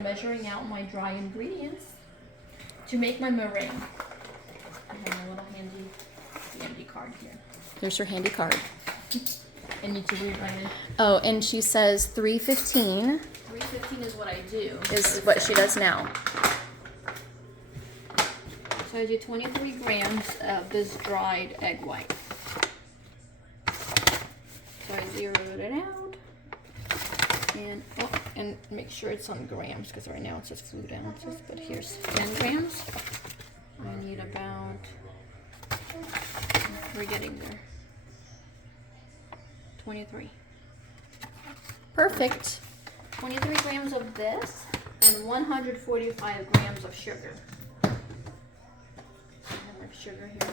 Measuring out my dry ingredients to make my meringue. I have a little handy card here. There's your handy card. I need to rewrite it. Oh, and she says 315. 315 is what I do. Is what she does now. So I do 23 grams of this dried egg white. So I zeroed it out. And make sure it's on grams, because right now it says fluid ounces, but here's 10 grams. I need about, we're getting there, 23. Perfect. 23 grams of this and 145 grams of sugar. I have sugar here.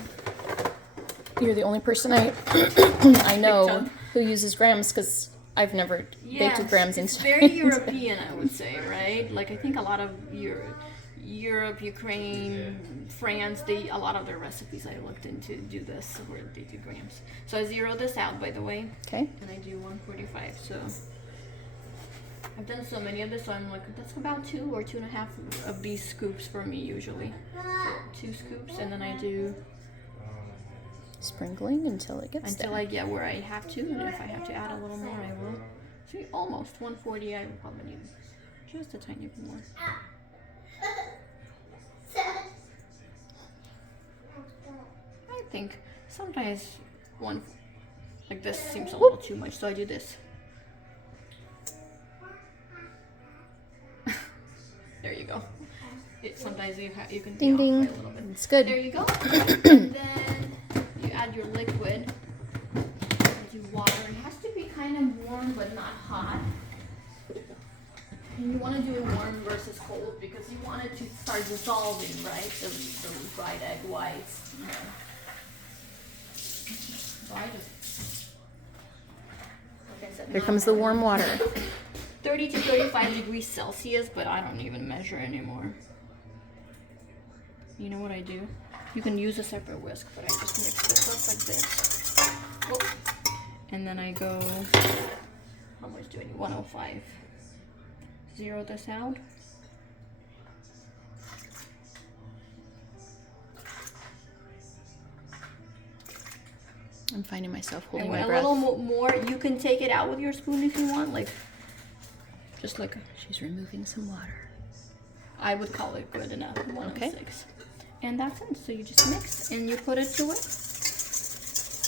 You're the only person I know who uses grams, because I've never baked with grams it's into very European, I would say, right? Like I think a lot of Europe, Ukraine, France, a lot of their recipes I looked into do this where they do grams. So I zero this out, by the way. Okay. And I do 145. So I've done so many of this, so I'm like, that's about 2 or 2.5 of these scoops for me usually. So 2 scoops, and then I do sprinkling until it gets until there. I get where I have to, and if I have to add a little more, I will. See, almost 140. I would probably need just a tiny bit more. I think sometimes one like this seems a little too much, so I do this. There you go. Sometimes you can Ding ding. a little bit. It's good. There you go. And then you add your liquid. Do water. It has to be kind of warm but not hot. And you want to do it warm versus cold because you want it to start dissolving, right? The dried egg whites. You know. So I just, like I said, Here comes the warm water. 30 to 35 degrees Celsius, but I don't even measure anymore. You know what I do? You can use a separate whisk, but I just mix this up like this. Oh. And then I go, how much do I need? 105. Zero this out. I'm finding myself holding And my a breath. little more, you can take it out with your spoon if you want, like, just like She's removing some water. I would call it good enough. 106. Okay. And that's it. So you just mix and you put it to it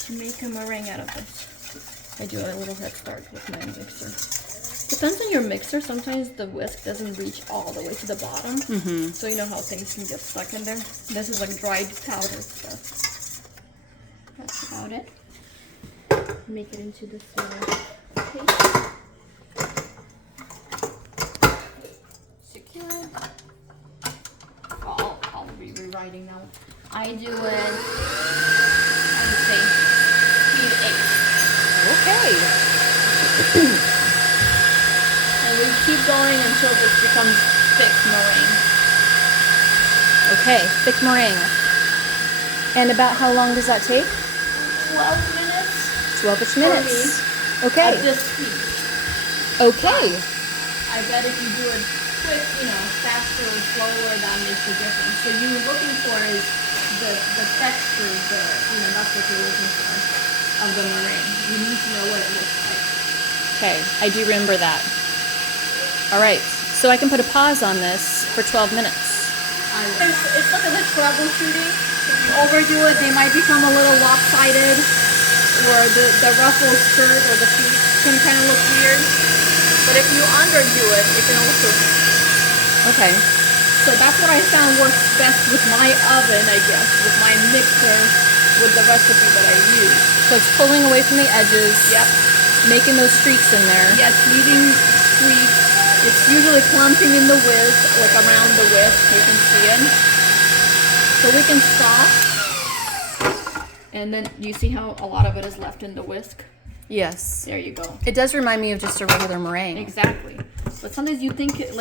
to make a meringue out of this. I do a little head start with my mixer. Depends on your mixer. Sometimes the whisk doesn't reach all the way to the bottom. Mm-hmm. So you know how things can get stuck in there. This is like dried powder stuff. That's about it. Make it into this little paste. Secure. I'll be rewriting now. I do it, I would say, speed 8. Okay. And we keep going until this becomes thick meringue. Okay, thick meringue. And about how long does that take? 12 minutes. 12-ish minutes. Okay. At this speed. Okay. I bet if you do it quick, faster or slower, that makes a difference. So you're looking for is the texture, that's what you're looking for of the meringue. You need to know what it looks like. Okay, I do remember that. All right, so I can put a pause on this for 12 minutes. It's like a troubleshooting. If you overdo it, they might become a little lopsided, or the ruffled skirt or the feet can kind of look weird. But if you underdo it, it can also. Okay. So that's what I found works best with my oven, I guess, with my mixer, with the recipe that I use. So it's pulling away from the edges. Yep. Making those streaks in there. Yes, leaving streaks. It's usually clumping in the whisk, like around the whisk. You can see it. So we can stop. And then you see how a lot of it is left in the whisk? Yes. There you go. It does remind me of just a regular meringue. Exactly. But sometimes you think it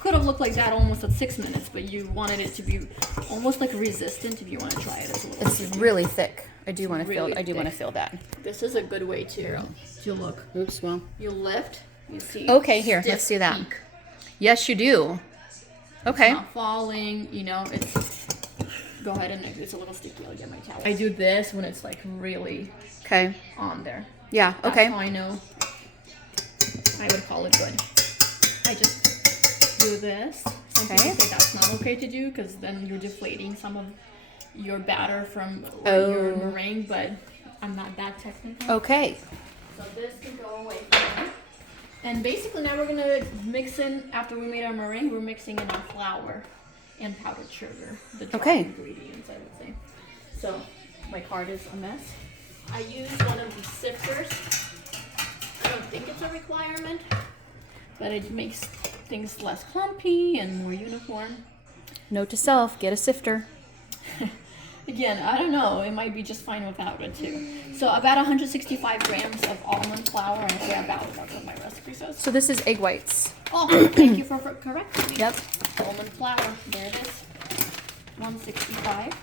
could have looked like that almost at 6 minutes, but you wanted it to be almost like resistant if you want to try it as well. It's really thick. I do want to really feel. I do thick. want to feel that. This is a good way to look. Oops. Well. You lift. You see. Okay. Here. stiff Let's do that. peak. Yes, you do. Okay. It's not falling, you know, it's, go ahead and it's a little sticky, I'll get my towel. I do this when it's like really Okay. on there. Yeah, That's okay. how I know I would call it good. I just do this. Some people say that's not okay to do because then you're deflating some of your batter from your meringue, but I'm not that technical. Okay. So this can go away from me. And basically now we're gonna mix in, after we made our meringue, we're mixing in our flour and powdered sugar, the dry ingredients, I would say. So my card is a mess. I use one of these sifters. I don't think it's a requirement, but it makes things less clumpy and more uniform. Note to self, get a sifter. Again, I don't know. It might be just fine without it too. So about 165 grams of almond flour. I say about, that's what my recipe says. So this is egg whites. Oh, thank you for correcting me. Yep. Almond flour. There it is. 165.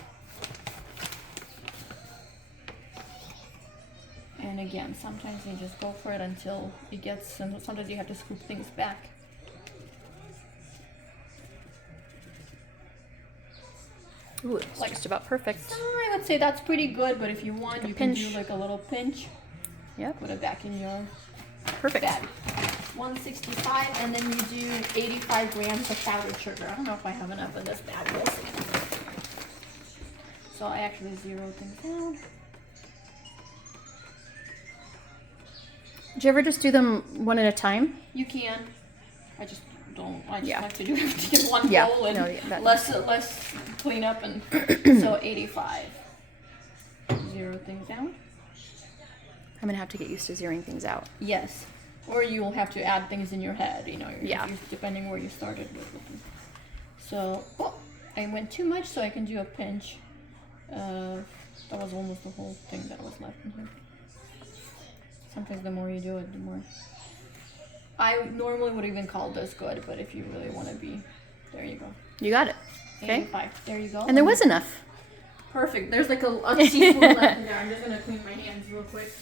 And again, sometimes you just go for it until it gets, and sometimes you have to scoop things back. Ooh, it's Like- just about perfect. I would say that's pretty good, but if you want, you can pinch. do like a little pinch. Yep. Put it back in your Perfect. bag. 165, and then you do 85 grams of powdered sugar. I don't know if I have enough in this bag. We'll see. So I actually zeroed things down. Did you ever just do them one at a time? You can. I just don't. I just Yeah. like to do everything in one Yeah. bowl and No, yeah, that- less cleanup and so 85. Zero things down. I'm gonna have to get used to zeroing things out. Yes. Or you'll have to add things in your head, you know, Yeah. depending where you started with them. So, oh, I went too much, so I can do a pinch. That was almost the whole thing that was left in here. Sometimes the more you do it, the more. I normally would even call this good, but if you really want to be, there you go. You got it. Okay. 85. There you go. And there was enough. Perfect. There's like a teaspoon left in there. I'm just gonna clean my hands real quick.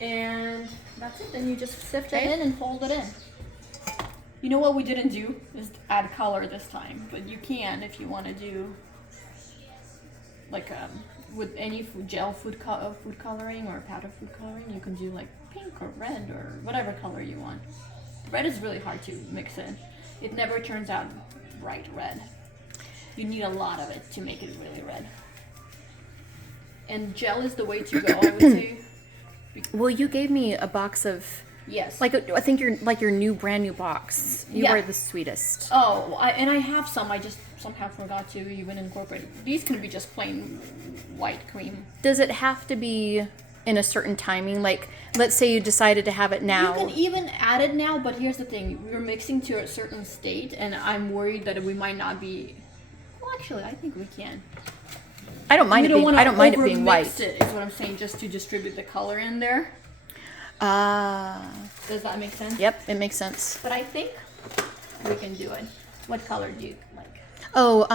And that's it. Then you just sift it in and fold it in. You know what we didn't do is add color this time, but you can if you want to do like with any food coloring or powder food coloring. You can do like pink or red or whatever color you want. Red is really hard to mix in. It never turns out bright red. You need a lot of it to make it really red. And gel is the way to go, I would say. Well, you gave me a box of, Yes. like, I think your new brand new box. You Yeah. were the sweetest. Oh, and I have some. I just somehow forgot to even incorporate. These can be just plain white cream. Does it have to be in a certain timing? Like, let's say you decided to have it now. You can even add it now, but here's the thing: we're mixing to a certain state, and I'm worried that we might not be. Well, actually, I think we can. I don't mind We it don't being. want I don't mind it being to white. mix it. Is what I'm saying, just to distribute the color in there. Does that make sense? Yep, it makes sense. But I think we can do it. What color do you like? Oh,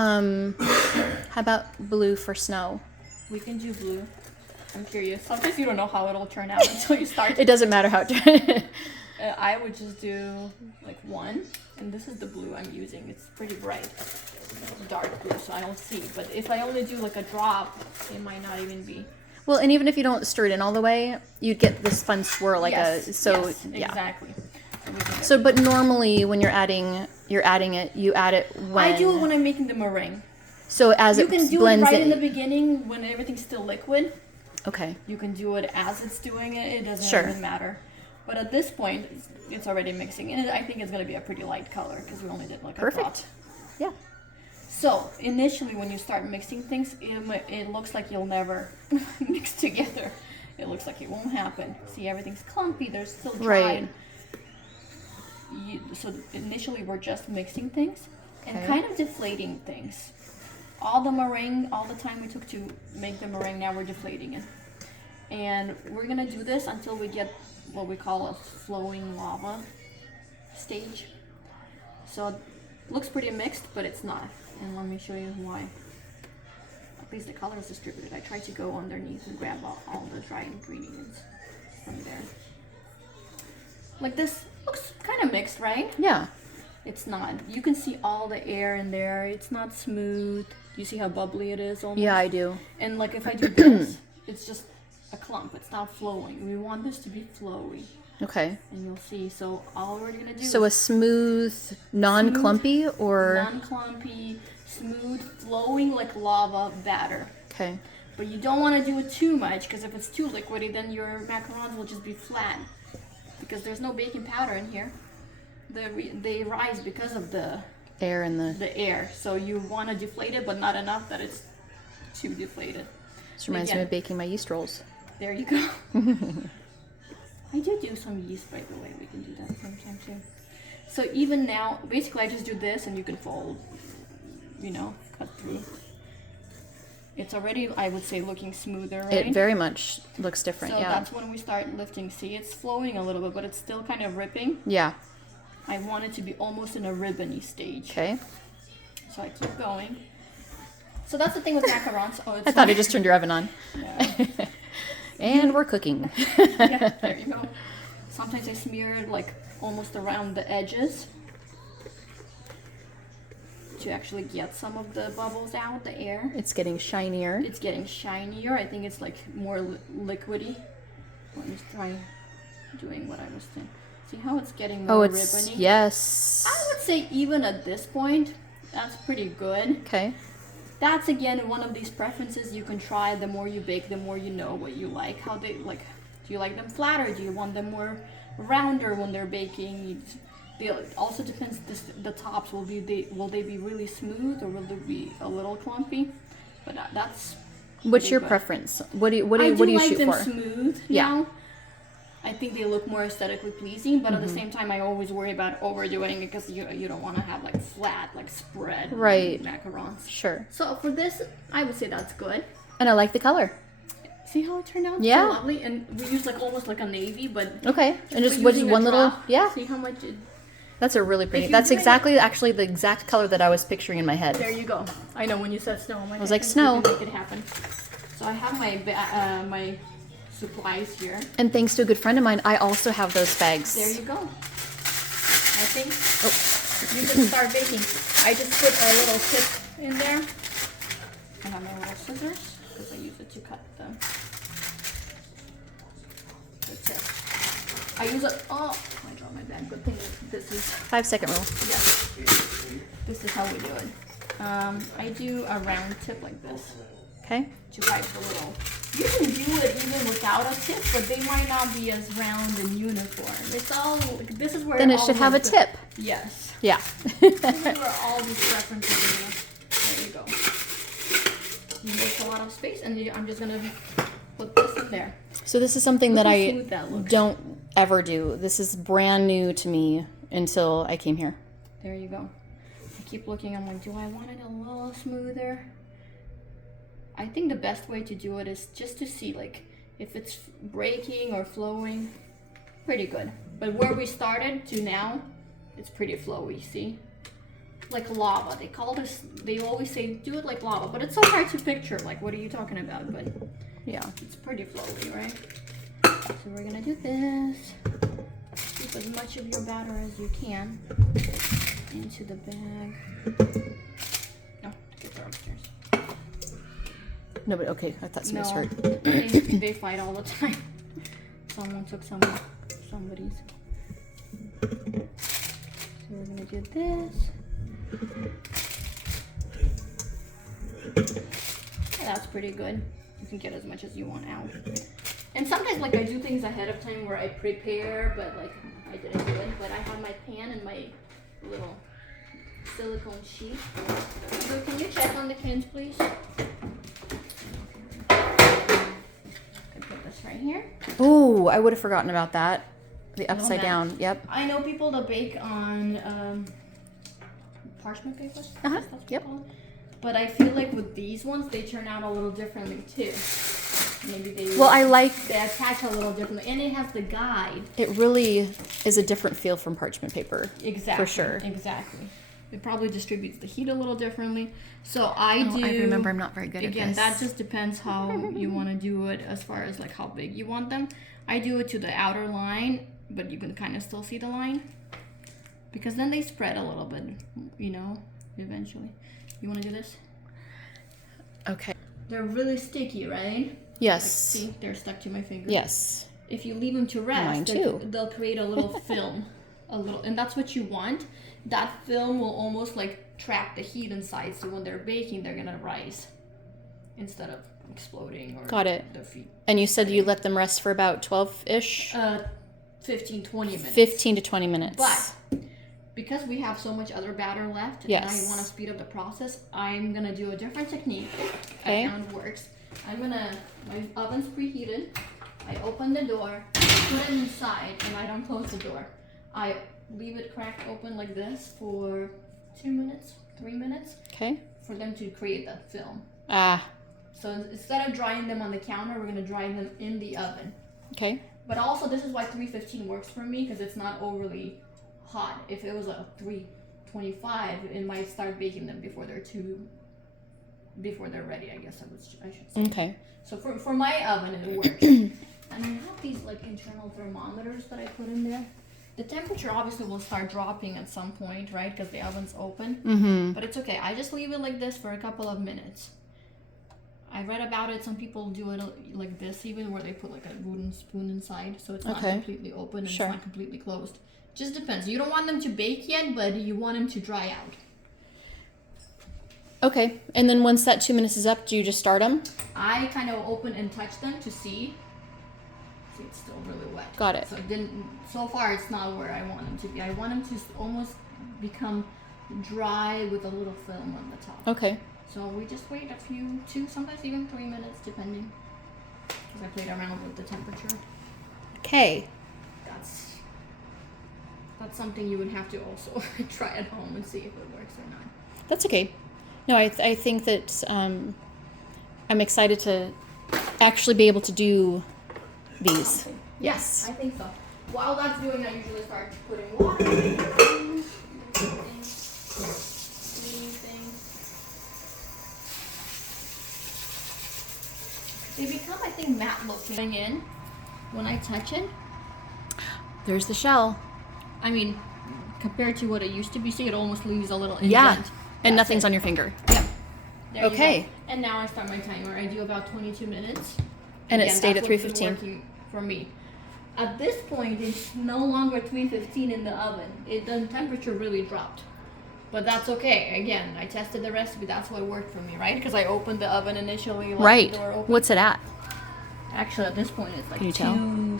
how about blue for snow? We can do blue. I'm curious. Sometimes you don't know how it'll turn out until you start. It doesn't matter how it. I would just do like one, and this is the blue I'm using. It's pretty bright, dark blue, so I don't see. But if I only do like a drop, it might not even be. Well, and even if you don't stir it in all the way, you'd get this fun swirl, like Yes, yeah. exactly. So, but normally when you're adding it, you add it when. I do it when I'm making the meringue. So as You it can do it blends right in. in the beginning when everything's still liquid. Okay. You can do it as it's doing it. It doesn't Sure. even matter. But at this point, it's already mixing, and I think it's going to be a pretty light color because we only did like a drop. Perfect. Yeah. So initially, when you start mixing things, it looks like you'll never mix together. It looks like it won't happen. See, everything's clumpy. There's still dry. Right. So initially, we're just mixing things and Okay. kind of deflating things. All the meringue, all the time we took to make the meringue, now we're deflating it. And we're gonna do this until we get what we call a flowing lava stage. So it looks pretty mixed, but it's not. And let me show you why. At least the color is distributed. I tried to go underneath and grab all the dry ingredients from there. Like this, Looks kind of mixed, right? Yeah. It's not. You can see all the air in there. It's not smooth. You see how bubbly it is almost? Yeah, I do. And like if I do this, it's just a clump. It's not flowing. We want this to be flowy. Okay. And you'll see. So all we're going to do So a smooth, non-clumpy or? non-clumpy, smooth, flowing like lava batter. Okay. But you don't want to do it too much because if it's too liquidy, then your macarons will just be flat. Because there's no baking powder in here. They rise because of the Air in the air. So you want to deflate it, but not enough that it's too deflated. This reminds me of baking my yeast rolls. There you go. I do some yeast, by the way. We can do that sometime too. So even now, basically I just do this and you can fold, you know, cut through. It's already, I would say, looking smoother, right? It very much looks different, so yeah. that's when we start lifting. See, it's flowing a little bit, but it's still kind of ripping. Yeah. I want it to be almost in a ribbony stage. Okay. So I keep going. So that's the thing with macarons. Oh, it's I thought I just turned your oven on. Yeah. And we're cooking. Yeah, there you go. Sometimes I smear it like almost around the edges to actually get some of the bubbles out, the air. It's getting shinier. It's getting shinier. I think it's like more liquidy. Let me try doing what I was saying. See how it's getting more ribbony? Yes. I would say even at this point, that's pretty good. Okay. That's again one of these preferences you can try. The more you bake, the more you know what you like. How they like. Do you like them flatter? Do you want them more rounder when they're baking? It also depends. The tops will they be really smooth or will they be a little clumpy? But that's. What's your good. preference? What do you like shoot them for? Smooth. Yeah. Now. I think they look more aesthetically pleasing, but at the same time, I always worry about overdoing it because you don't want to have like flat, like spread macarons. Sure. So for this, I would say that's good. And I like the color. See how it turned out? Yeah. So lovely. And we use like almost like a navy, but Okay. And just we're with using one a little, drop. yeah. See how much it. That's a really pretty. If you That's do it- exactly, actually, the exact color that I was picturing in my head. There you go. I know when you said snow, I was like, snow. Make it happen. So I have my my supplies here. And thanks to a good friend of mine, I also have those bags. There you go. I think you can start baking. I just put a little tip in there. I have my little scissors because I use it to cut them. The tip. I use it. Oh, I dropped my bag. Good thing this is. 5-second rule. Yeah. This is how we do it. I do a round tip like this Okay. to hide the little. You can do it even without a tip, but they might not be as round and uniform. It's all. This is where. Then it all should have a the- tip. Yes. Yeah. This is where all these preferences are. There you go. You make a lot of space, and I'm just gonna put this in there. So this is something Look that how I smooth that looks. don't ever do. This is brand new to me until I came here. There you go. I keep looking. I'm like, do I want it a little smoother? I think the best way to do it is just to see like if it's breaking or flowing. Pretty good. But where we started to now, it's pretty flowy. See, like lava. They call this. They always say do it like lava, but it's so hard to picture. Like, what are you talking about? But Yeah. it's pretty flowy, right? So we're gonna do this. Keep as much of your batter as you can into the bag. No, get her upstairs. No, but okay. I thought somebody was No, hurt. they fight all the time. Someone took somebody's. So we're gonna do this. Yeah, that's pretty good. You can get as much as you want out. And sometimes, like, I do things ahead of time where I prepare, but like I didn't do it. But I have my pan and my little silicone sheet. So can you check on the cans, please? Put this right here. Oh, I would have forgotten about that. The upside that. down. Yep. I know people that bake on parchment paper. Uh-huh, That's what yep. you call it. But I feel like with these ones, they turn out a little differently too. Maybe they Well, I like. they attach a little differently, and it has the guide. It really is a different feel from parchment paper. Exactly. For sure. Exactly. It probably distributes the heat a little differently. So I do. I remember I'm not very good Again, at this. that just depends how you want to do it as far as like how big you want them. I do it to the outer line but you can kind of still see the line. Because then they spread a little bit, you know, eventually. You want to do this? Okay. They're really sticky, right? Yes. Like, see, they're stuck to my finger. Yes. If you leave them to rest, Mine too. They'll create a little film. And that's what you want. That film will almost like trap the heat inside, so when they're baking, they're gonna rise instead of exploding or Got it. their feet. And you said you let them rest for about 12-ish? 15, 20 minutes. 15 to 20 minutes. But because we have so much other batter left, yes. and I want to speed up the process, I'm gonna do a different technique. Okay. I found works. My oven's preheated. I open the door, put it inside, and I don't close the door. I leave it cracked open like this for 2 minutes, 3 minutes. Okay. For them to create that film. Ah. So instead of drying them on the counter, we're gonna dry them in the oven. Okay. But also, this is why 315 works for me, because it's not overly hot. If it was a 325, it might start baking them before they're ready, I guess I should say. Okay. So for my oven, it works. And I have these like internal thermometers that I put in there. The temperature obviously will start dropping at some point, right? Because the oven's open. Mm-hmm. But it's okay. I just leave it like this for a couple of minutes. I read about it. Some people do it like this even, where they put like a wooden spoon inside. So it's not completely open and sure. it's not completely closed. Just depends. You don't want them to bake yet, but you want them to dry out. Okay. And then once that 2 minutes is up, do you just start them? I kind of open and touch them to see. See, it's still really wet. Got it. So far, it's not where I want them to be. I want them to almost become dry with a little film on the top. Okay. So we just wait a few, 2, sometimes even 3 minutes, depending. Because I played around with the temperature. Okay. That's something you would have to also try at home and see if it works or not. That's okay. No, I think that I'm excited to actually be able to do these. Okay. Yes. I think so. While that's doing, I usually start putting water in things. They become, I think, matte looking in when I touch it. There's the shell. I mean, compared to what it used to be, see, it almost leaves a little indent. Yeah. And nothing's on your finger. Yep. There Okay. you go. And now I start my timer. I do about 22 minutes. And Again, it stayed that's at what's been 315. working for me. At this point, it's no longer 315 in the oven. The temperature really dropped. But that's okay. Again, I tested the recipe. That's what worked for me, right? Because I opened the oven initially. Right. The door open. What's it at? Actually, at this point, it's like Can you tell? 2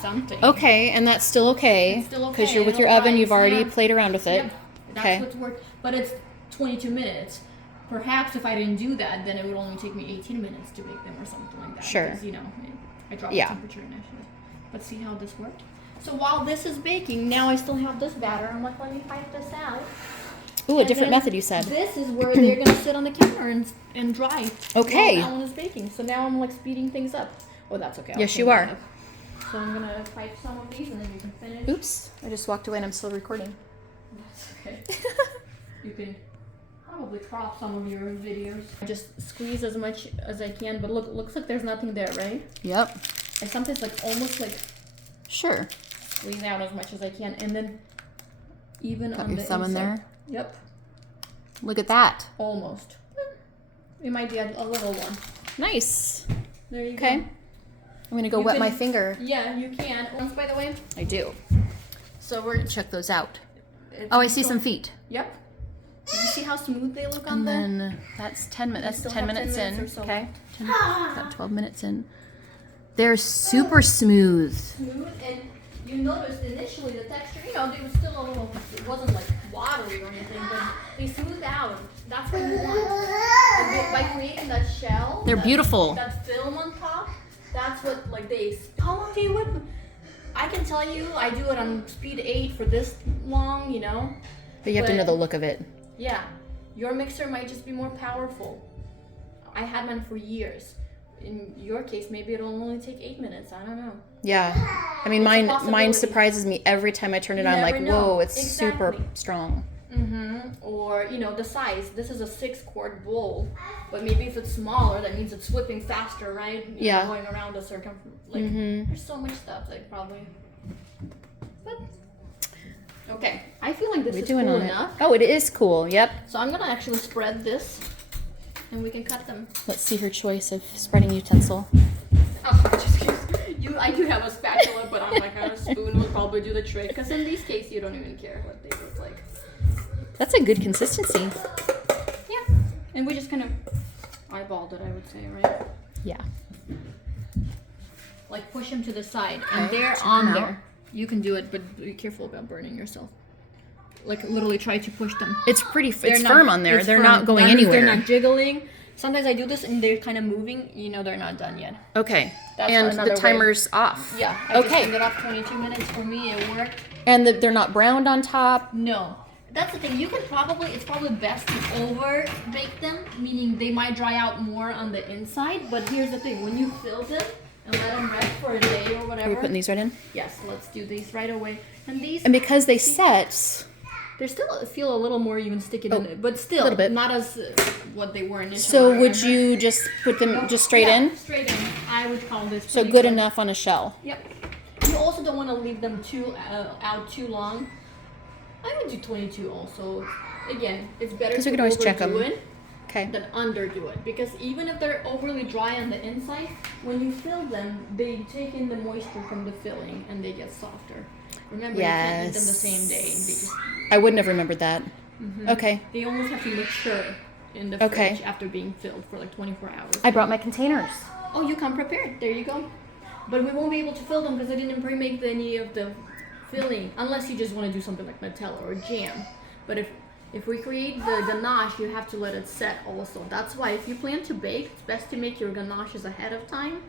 something. Okay, and that's still okay. It's still okay. Because you're with It'll your oven, rise, you've already yeah. played around with it. Yep. That's Okay. what's worked. But it's 22 minutes. Perhaps if I didn't do that, then it would only take me 18 minutes to bake them or something like that. Sure. Because, I dropped Yeah. the temperature initially. But see how this worked? So while this is baking, now I still have this batter. I'm like, let me pipe this out. Ooh, a And different then method you said. This is where they're going to sit on the counter and dry. Okay. While that one is baking. So now I'm like speeding things up. Oh, that's okay. I'll Yes, clean you that are. up. So I'm going to pipe some of these and then you can finish. Oops. I just walked away and I'm still recording. That's okay. You can probably crop some of your videos. Just squeeze as much as I can, but looks like there's nothing there, right? Yep. I sometimes almost Sure. squeeze out as much as I can, and then even Got on your the thumb in inside. there. Yep, Look at that. almost. It might be a little one. Nice. There you Okay. go. I'm going to go You wet my can- finger. Yeah, you can. Once, by the way. I do. So we're. Check those out. Oh, I see some feet. Yep. Did you see how smooth they look on And the? then that's 10 minutes. still That's 10 have 10 minutes in. minutes or so Okay. left. 10 minutes, about 12 minutes in. They're super smooth. Smooth, and you noticed initially the texture, they were still a little, it wasn't like watery or anything, but they smoothed out. That's what you want. And by creating that shell, They're beautiful. That film on top, that's what, how long do you whip them? I can tell you, I do it on speed 8 for this long, But you have to know the look of it. Yeah, your mixer might just be more powerful. I had mine for years. In your case, maybe it'll only take 8 minutes. I don't know. Yeah. I mean, It's a mine possibility. surprises me every time I turn it You on. Like, never know. whoa, it's super Exactly. strong. Or, the size. This is a 6-quart bowl, but maybe if it's smaller, that means it's whipping faster, right? Yeah. Going around a circumference. There's so much stuff, probably. But okay, I feel like this We're is doing cool on enough. it. Oh, it is cool. Yep. So I'm gonna actually spread this, and we can cut them. Let's see her choice of spreading utensil. Oh, just kidding. I do have a spatula, but I'm like a spoon will probably do the trick. Because in these cases, you don't even care what they look like. That's a good consistency. Yeah, and we just kind of eyeballed it, I would say, right? Yeah. Like push them to the side, and Okay, they're check on them out. there. You can do it, but be careful about burning yourself. Like literally try to push them. It's pretty. It's They're not- firm on there. it's They're firm. not going That means anywhere. They're not jiggling. Sometimes I do this and they're kind of moving. You know they're not done yet. Okay. That's And another the way. timer's off. Yeah. I just Okay. ended up 22 minutes for me. It worked. And they're not browned on top. No. That's the thing. You could probably, it's probably best to over bake them, meaning they might dry out more on the inside. But here's the thing: when you fill them and let them rest for a day or Are whatever. we putting these right in? Yes, let's do these right away. And these, And because they set, they still feel a little more even sticky than Oh, it, but still little bit. not as what they were initially. so would remember? you just put them just straight Yeah, in? Straight in. I would call this. So pretty good enough on a shell. Yep. You also don't want to leave them out too long. I would do 22 also. Again, it's better 'Cause to we can always check 'em. overdo it Okay. than underdo it, because even if they're overly dry on the inside, when you fill them, they take in the moisture from the filling and they get softer. Remember, you can't eat them the same day. They just I wouldn't have remembered that. Okay. they almost have to mature in the Okay. fridge after being filled for like 24 hours. I brought my containers. Oh, you come prepared. There you go. But we won't be able to fill them because I didn't pre-make any of the filling, unless you just want to do something like Nutella or jam. But if we create the ganache, you have to let it set also. That's why if you plan to bake, it's best to make your ganaches ahead of time,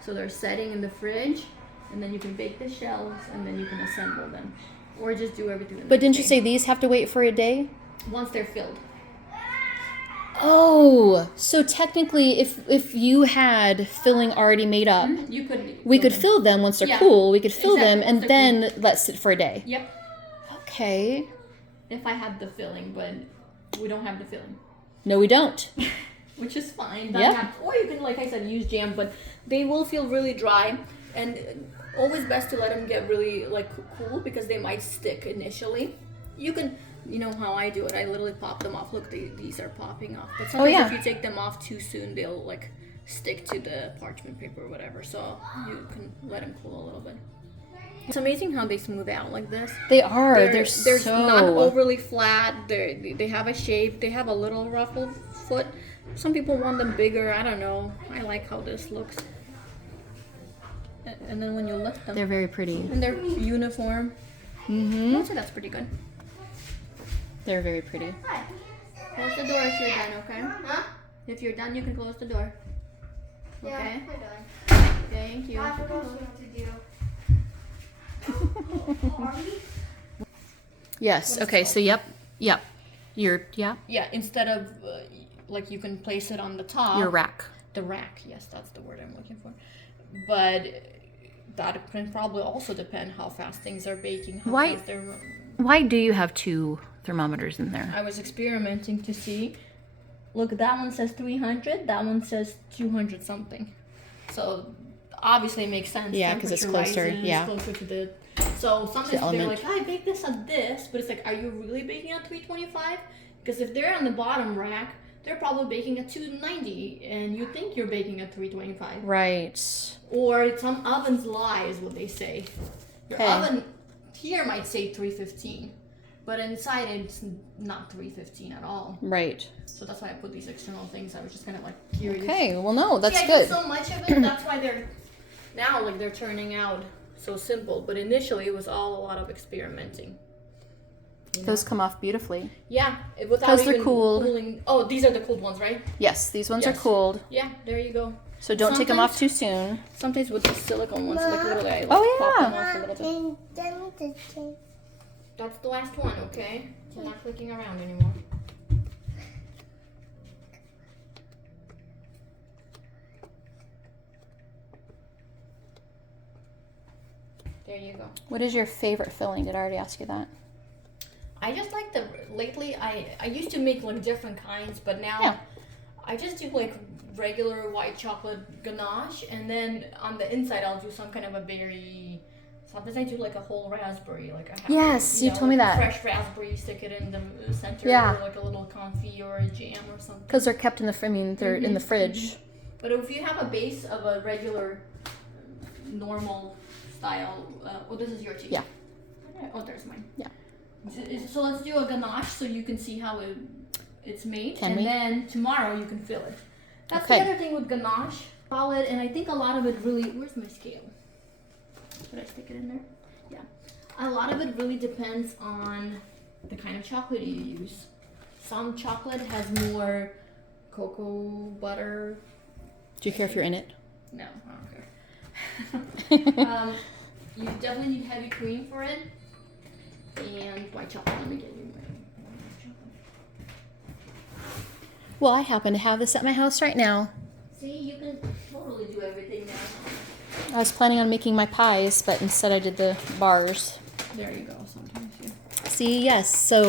so they're setting in the fridge, and then you can bake the shells, and then you can assemble them, or just do everything. The But next didn't you day. say these have to wait for a day? Once they're filled? Oh, so technically, if you had filling already made up, You could. we could fill them once they're Yeah, cool. We could fill exactly, them and once they're then let sit for a day. Yep. Okay. If I had the filling, but we don't have the filling. No, we don't. Which is fine. Yeah. Or you can, like I said, use jam, but they will feel really dry, and always best to let them get really like cool because they might stick initially. You can, you know how I do it. I literally pop them off. Look, these are popping off. But sometimes yeah. if you take them off too soon, they'll like stick to the parchment paper or whatever. So you can let them cool a little bit. It's amazing how they smooth out like this. They are. They're They're so not overly flat. They have a shape. They have a little ruffled foot. Some people want them bigger. I don't know. I like how this looks. And then when you lift them, They're very pretty. and they're uniform. Mm-hmm. Also, that's pretty good. They're very pretty. Close the door if you're done, okay? Huh? If you're done, you can close the door. Yeah, Okay? we're done. Thank you. I forgot what to do. Are we? Yes. What is Okay. it So yep. Yeah. Yeah, instead of like you can place it on the top. Your rack. The rack, yes, that's the word I'm looking for. But that can probably also depend how fast things are baking. How Why- fast they're. Why do you have two thermometers in there? I was experimenting to see. Look, that one says 300. That one says 200 something. So obviously it makes sense. Yeah, 'cause it's Temperature closer, rises, yeah. Closer to the. So sometimes they're element. like, I bake this at this, but it's like, are you really baking at 325? Because if they're on the bottom rack, they're probably baking at 290, and you think you're baking at 325. Right. Or some ovens lie is what they say. Your Okay. oven here might say 315, but inside it's not 315 at all. Right. So that's why I put these external things. I was just kind of like curious. Okay. Well, no, that's See, I good. did so much of it. That's why they're now like they're turning out so simple. But initially it was all a lot of experimenting. You know? Those come off beautifully. Yeah, without 'Cause they're even cooled. cooling. Oh, these are the cooled ones, right? Yes, these ones are Yes. cooled. Yeah, there you go. So don't take them off Sometimes- too soon. Sometimes with the silicone ones, like literally, I like, Oh, pop yeah. them off a little bit. Then the change. That's the last one, okay? We're not clicking around anymore. There you go. What is your favorite filling? Did I already ask you that? I just like lately I used to make like different kinds, but now Yeah. I just do like regular white chocolate ganache, and then on the inside I'll do some kind of a berry Sometimes I do like a whole raspberry, like a half. Yes, you told me like a that. fresh raspberry, stick it in the center, Yeah. or like a little confit or a jam or something. Because they're kept in the, they're in the fridge. But if you have a base of a regular, normal style, this is your tea. Yeah. Oh, there's mine. Yeah. So let's do a ganache so you can see how it's made. Can we? Then tomorrow you can fill it. That's Okay. the other thing with ganache. Solid, and I think a lot of it really, where's my scale? Should I stick it in there? Yeah. A lot of it really depends on the kind of chocolate you use. Some chocolate has more cocoa butter. Do you care if you're in it? No, I don't care. You definitely need heavy cream for it. And white chocolate. Let me get you my white chocolate. Well, I happen to have this at my house right now. See, you can totally do everything now. I was planning on making my pies, but instead I did the bars. There you go, sometimes, yeah. See, yes, so,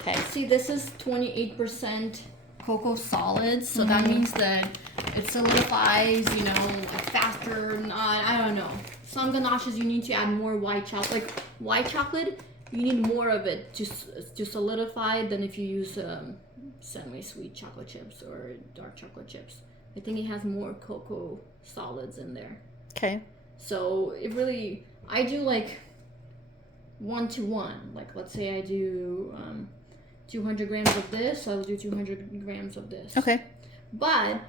okay. See, this is 28% cocoa solids, so that means that it solidifies, like faster, I don't know. Some ganaches you need to add more white chocolate. Like white chocolate, you need more of it to solidify than if you use semi-sweet chocolate chips or dark chocolate chips. I think it has more cocoa solids in there. Okay. So it really, I do like 1-to-1. Like let's say I do 200 grams of this, I'll do 200 grams of this. Okay. But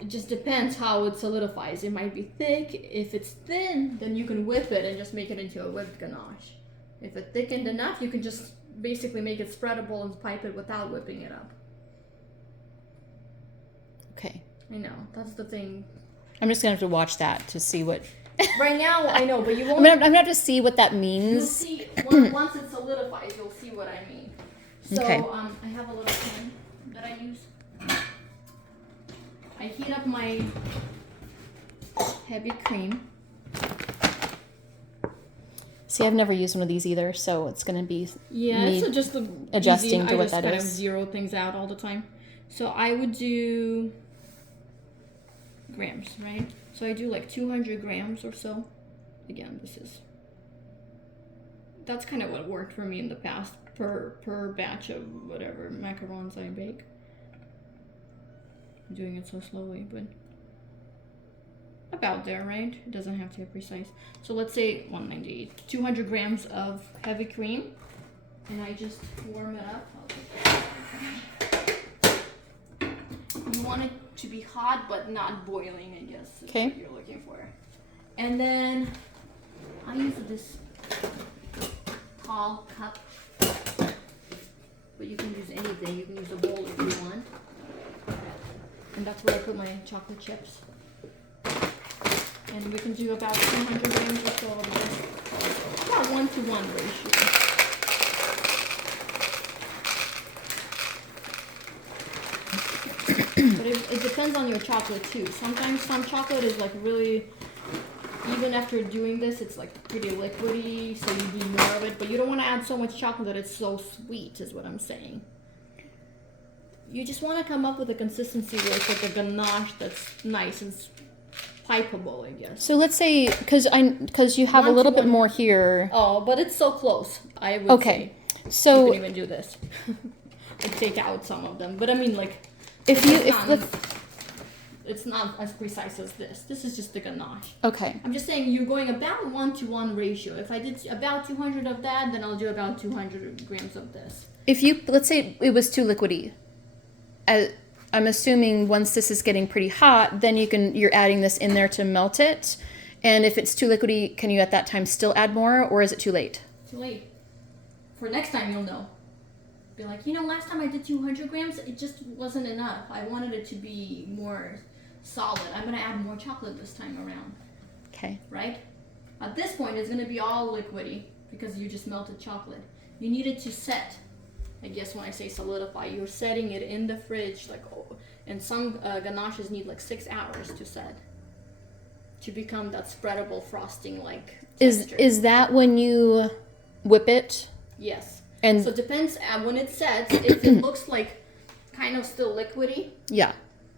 it just depends how it solidifies. It might be thick. If it's thin, then you can whip it and just make it into a whipped ganache. If it's thickened enough, you can just basically make it spreadable and pipe it without whipping it up. Okay. I know, that's the thing. I'm just going to have to watch that to see what... Right now, I know, but you won't. I'm gonna have to see what that You'll means. see, once it solidifies, you'll see what I mean. So, Okay. I have a little pan that I use. I heat up my heavy cream. See, I've never used one of these either, so it's going to be Yeah, me so just the adjusting easy, to I what just that kind is. of zero things out all the time. So I would do grams, right? So I do like 200 grams or so. Again, that's kind of what worked for me in the past per batch of whatever macarons I bake. I'm doing it so slowly, but about there, right? It doesn't have to be precise. So let's say 198, 200 grams of heavy cream, and I just warm it up. You want it to be hot, but not boiling, I guess. Is Okay. what you're looking for. And then I use this tall cup, but you can use anything. You can use a bowl if you want. And that's where I put my chocolate chips. And we can do about 200 grams or so of this. About 1-to-1 ratio. But it depends on your chocolate too. Sometimes some chocolate is like really, even after doing this, it's like pretty liquidy, so you need more of it. But you don't want to add so much chocolate that it's so sweet, is what I'm saying. You just want to come up with a consistency where it's like a ganache that's nice and pipeable, I guess. So let's say, because you have a little bit 1-to-1. more here. Oh, but it's so close, I would Okay. say. So You can even do this. Like take out some of them. But I mean, like, it's not as precise as this. This is just the ganache. Okay. I'm just saying you're going about 1-to-1 ratio. If I did about 200 of that, then I'll do about 200 grams of this. Let's say it was too liquidy. I'm assuming once this is getting pretty hot, then you're adding this in there to melt it. And if it's too liquidy, can you at that time still add more, or is it too late? Too late. For next time, you'll know. Be like, last time I did 200 grams, it just wasn't enough. I wanted it to be more solid. I'm going to add more chocolate this time around. Okay. Right? At this point, it's going to be all liquidy because you just melted chocolate. You need it to set. I guess when I say solidify, you're setting it in the fridge, and some ganaches need like 6 hours to set, to become that spreadable frosting like texture. Is that when you whip it? Yes. And so it depends when it sets. If it looks like kind of still liquidy, yeah.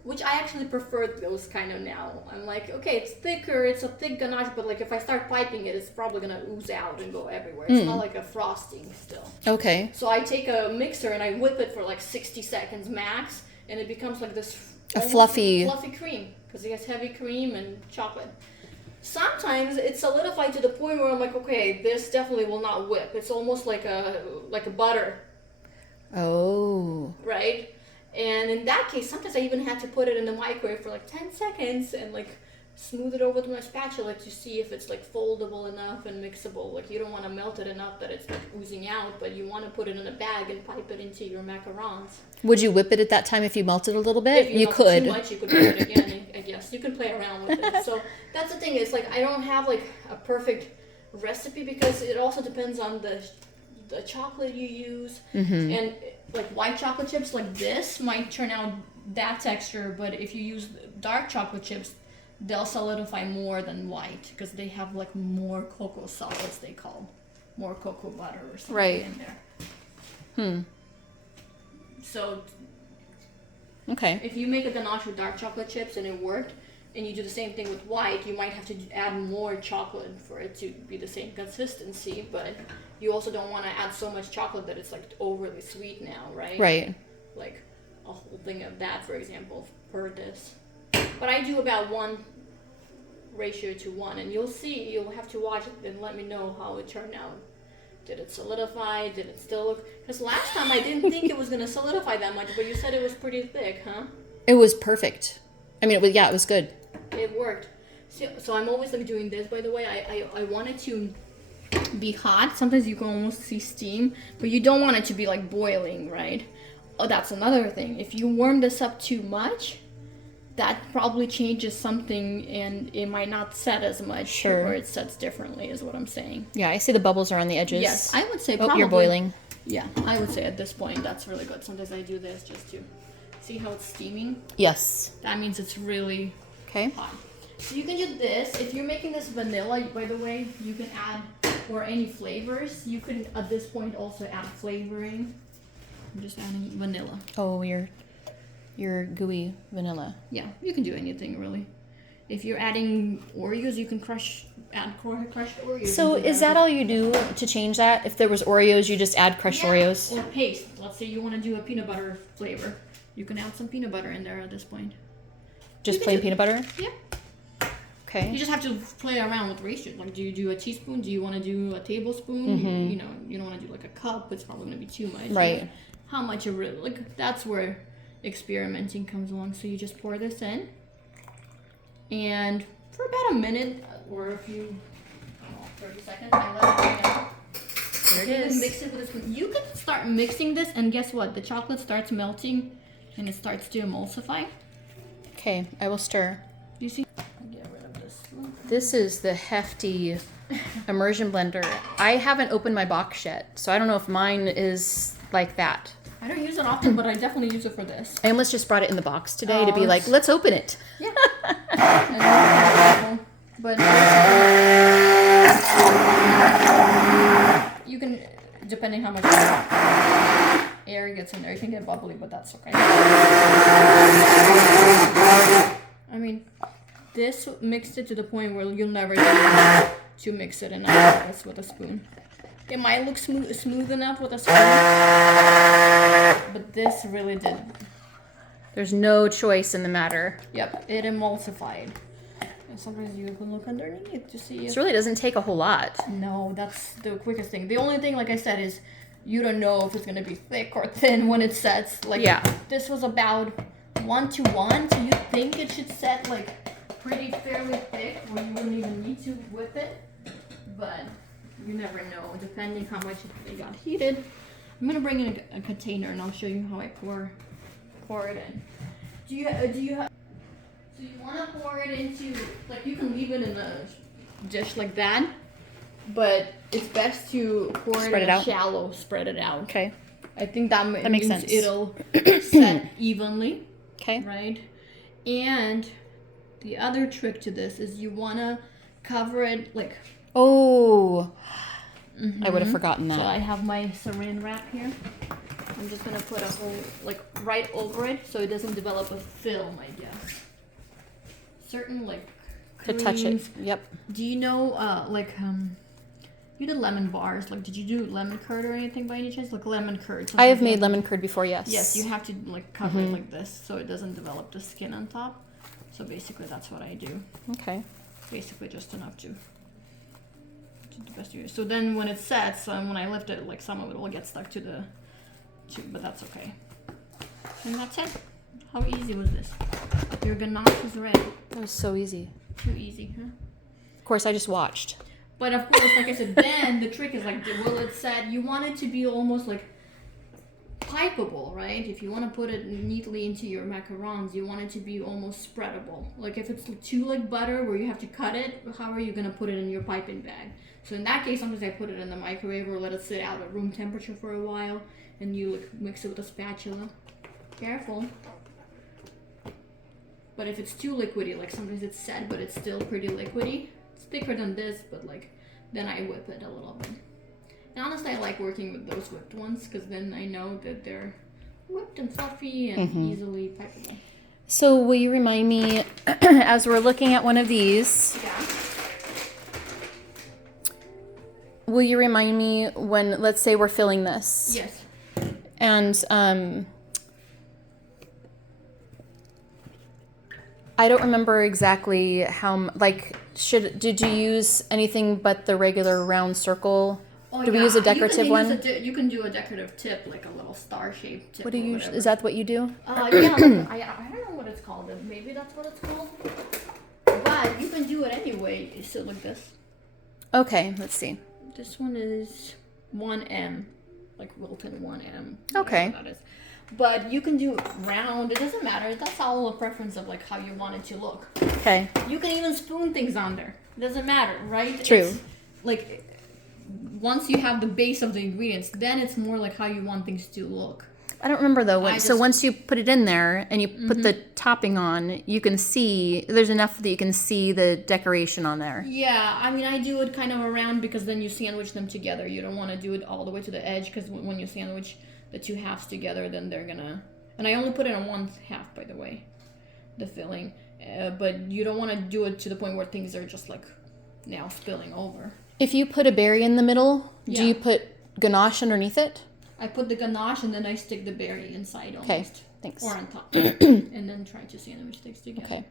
which I actually prefer those kind of now. I'm like, okay, it's thicker, it's a thick ganache, but like if I start piping it, it's probably gonna ooze out and go everywhere. It's not like a frosting still. Okay. So I take a mixer and I whip it for like 60 seconds max, and it becomes like this fluffy cream, because it has heavy cream and chocolate. Sometimes it's solidified to the point where I'm like, okay, this definitely will not whip. It's almost like a butter. Oh. Right? And in that case, sometimes I even had to put it in the microwave for like 10 seconds and like smooth it over with my spatula to see if it's like foldable enough and mixable. Like you don't want to melt it enough that it's like oozing out, but you want to put it in a bag and pipe it into your macarons. Would you whip it at that time if you melted a little bit? If you melt could. Too much, you could do it again. I guess you can play around with it. So that's the thing. Is like I don't have like a perfect recipe because it also depends on the chocolate you use, and like white chocolate chips like this might turn out that texture, but if you use dark chocolate chips, they'll solidify more than white because they have like more cocoa solids, they call more cocoa butter or something in there. So Okay. if you make a ganache with dark chocolate chips and it worked, and you do the same thing with white, you might have to add more chocolate for it to be the same consistency, but you also don't want to add so much chocolate that it's like overly sweet now, right? Right. Like a whole thing of that, for example, per this. But I do about 1 ratio to 1, and you'll see, you'll have to watch it and let me know how it turned out. Did it solidify? Did it still look? Because last time I didn't think it was going to solidify that much, but you said it was pretty thick, huh? It was perfect. I mean, it was good. It worked. So I'm always like doing this, by the way. I want it to be hot. Sometimes you can almost see steam, but you don't want it to be like boiling, right? Oh, that's another thing. If you warm this up too much, that probably changes something and it might not set as much. Sure. Or it sets differently is what I'm saying. Yeah, I see the bubbles are on the edges. Yes, I would say Oh, probably. you're boiling. Yeah, I would say at this point that's really good. Sometimes I do this just to see how it's steaming. Yes. That means it's really Okay. hot. So you can do this. If you're making this vanilla, by the way, you can add, or any flavors, you can at this point also add flavoring. I'm just adding vanilla. Oh, your gooey vanilla. Yeah, you can do anything really. If you're adding Oreos, you can add crushed Oreos. So is that all you do to change that? If there was Oreos, you just add crushed Oreos? Or paste. Let's say you want to do a peanut butter flavor. You can add some peanut butter in there at this point. Just plain peanut butter? Yeah. Okay. You just have to play around with ratios. Like, do you do a teaspoon? Do you want to do a tablespoon? You know, you don't want to do like a cup. It's probably going to be too much. Right. Like, how much of it? Like, that's where experimenting comes along. So you just pour this in, and for about a minute or a few, 30 seconds, I let it hang out. There it You is. can mix it with a spoon. You can start mixing this, and guess what? The chocolate starts melting, and it starts to emulsify. Okay, I will stir. You see? Get rid of this one. This is the hefty immersion blender. I haven't opened my box yet, so I don't know if mine is like that. I don't use it often, but I definitely use it for this. I almost just brought it in the box today to be Oh, like, let's open it. Yeah. But you can, depending how much air gets in there, you can get bubbly, but that's okay. I mean, this mixed it to the point where you'll never need to mix it enough with a spoon. It might look smooth enough with a spoon, but this really did. There's no choice in the matter. Yep, it emulsified. And sometimes you can look underneath to see if... This really doesn't take a whole lot. No, that's the quickest thing. The only thing, like I said, is you don't know if it's going to be thick or thin when it sets. Like, yeah. This was about 1 to 1, so you think it should set, like, pretty fairly thick where you wouldn't even need to whip it. But you never know, depending how much it got heated. I'm going to bring in a container, and I'll show you how I pour it in. Do you have... So you want to pour it into, like, you can leave it in a dish like that, but it's best to pour Spread it it out. Shallow, spread it out. Okay. I think that makes means sense. it'll set evenly, Okay. right? And the other trick to this is you want to cover it, like... Oh, I would have forgotten So that. I have my saran wrap here. I'm just gonna put a whole, like, right over it so it doesn't develop a film, I guess. Certain, like, To touch it. creams. Yep. Do you know, you did lemon bars. Like, did you do lemon curd or anything by any chance? Like lemon curd. I have something made like- lemon curd before, yes. Yes, you have to, like, cover it like this so it doesn't develop the skin on top. So basically that's what I do. Okay. Basically just enough to do the best you do. So then when it sets, when I lift it, like, some of it will get stuck to the tube, but that's okay. And that's it. How easy was this? Your ganache is ready. That was so easy. Too easy, huh? Of course, I just watched. But of course, like I said, then the trick is, like, will it set? You want it to be almost like pipeable, right? If you want to put it neatly into your macarons, you want it to be almost spreadable. Like if it's too like butter where you have to cut it, how are you going to put it in your piping bag? So in that case, sometimes I put it in the microwave or let it sit out at room temperature for a while, and you like mix it with a spatula. Careful. But if it's too liquidy, like sometimes it's set, but it's still pretty liquidy. It's thicker than this, but like, then I whip it a little bit. And honestly, I like working with those whipped ones, because then I know that they're whipped and fluffy and easily pipeable. So will you remind me, as we're looking at one of these, Yeah. will you remind me when, let's say we're filling this, Yes. and I don't remember exactly how, like, did you use anything but the regular round circle? Oh, Do we use a decorative one? You can do a decorative tip, like a little star-shaped tip. What do or you? whatever. Is that what you do? Yeah, like, I don't know what it's called. Maybe that's what it's called. But you can do it anyway. So like this. Okay, let's see. This one is 1M, like Wilton 1M. Okay. Whatever that is. But you can do round. It doesn't matter. That's all a preference of like how you want it to look. Okay. You can even spoon things on there. It doesn't matter, right? True. It's, like once you have the base of the ingredients, then it's more like how you want things to look. I don't remember though. I So just- once you put it in there and you put the topping on, you can see there's enough that you can see the decoration on there. Yeah, I mean, I do it kind of around because then you sandwich them together. You don't want to do it all the way to the edge because when you sandwich the two halves together, then they're gonna. And I only put it on one half, by the way, the filling. But you don't want to do it to the point where things are just like now spilling over. If you put a berry in the middle, Yeah. do you put ganache underneath it? I put the ganache and then I stick the berry inside almost. Okay, thanks. Or on top. And then try to sandwich things together. Okay.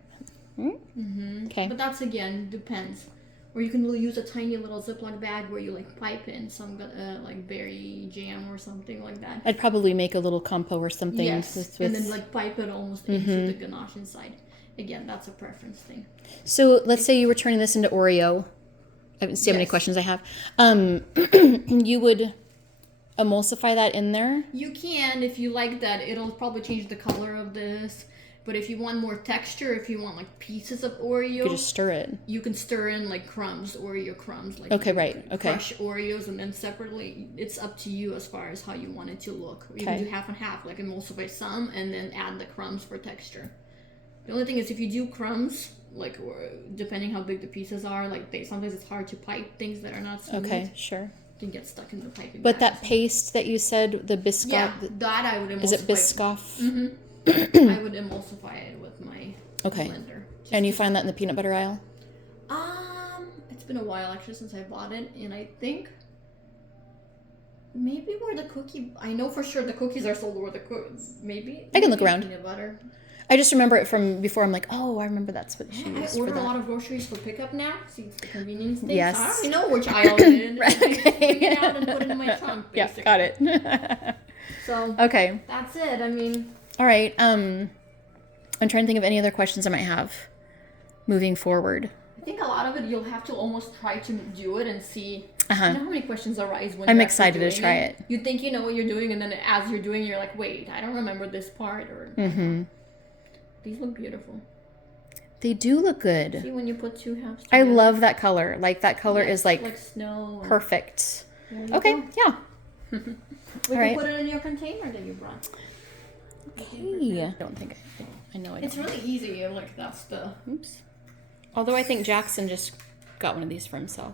Mm-hmm. Okay. But that's again depends. Or you can use a tiny little Ziploc bag where you like pipe in some like berry jam or something like that. I'd probably make a little compo or something. Yes, with- and then like pipe it almost into the ganache inside. Again, that's a preference thing. So let's say you were turning this into Oreo. I haven't seen how many Yes. questions I have. You would emulsify that in there. You can, if you like that, it'll probably change the color of this. But if you want more texture, if you want like pieces of Oreo, You just stir it. you can stir in like crumbs, Oreo crumbs. Like Okay, you right, can okay. Crush Oreos and then separately. It's up to you as far as how you want it to look. Or you Okay. can do half and half, like emulsify some and then add the crumbs for texture. The only thing is if you do crumbs, like or depending how big the pieces are, like sometimes it's hard to pipe things that are not smooth. Okay, sure. Can get stuck in the piping. But bags. that paste that you said, the Biscoff, yeah, that I would emulsify. is it Biscoff? I would emulsify it with my Okay. blender. And you find that in the peanut butter aisle? It's been a while actually since I bought it, and I think maybe where the cookie. I know for sure the cookies are sold where the maybe. I can look maybe around. Peanut butter. I just remember it from before. I'm like, oh, I remember that's what she I used for order a lot that. of groceries for pickup now. See, it's the convenience thing. Yes. So I already know which aisle it is. Right, I just okay. bring it out and put it in my trunk. Yeah, Basically. got it. So Okay. that's it. I mean, All right. I'm trying to think of any other questions I might have moving forward. I think a lot of it you'll have to almost try to do it and see. Uh-huh. You know how many questions arise when I'm you're excited actually to doing try it. You think you know what you're doing, and then as you're doing, you're like, wait, I don't remember this part. Or these look beautiful. They do look good. See when you put two halves. I together? love that color. Like that color Yes, is like snow. and- perfect. There you Okay, go. yeah. We All can right. put it in your container that you brought. Okay. I don't think I know I don't. It's really easy. Like that's the. Oops. Although I think Jackson just got one of these for himself.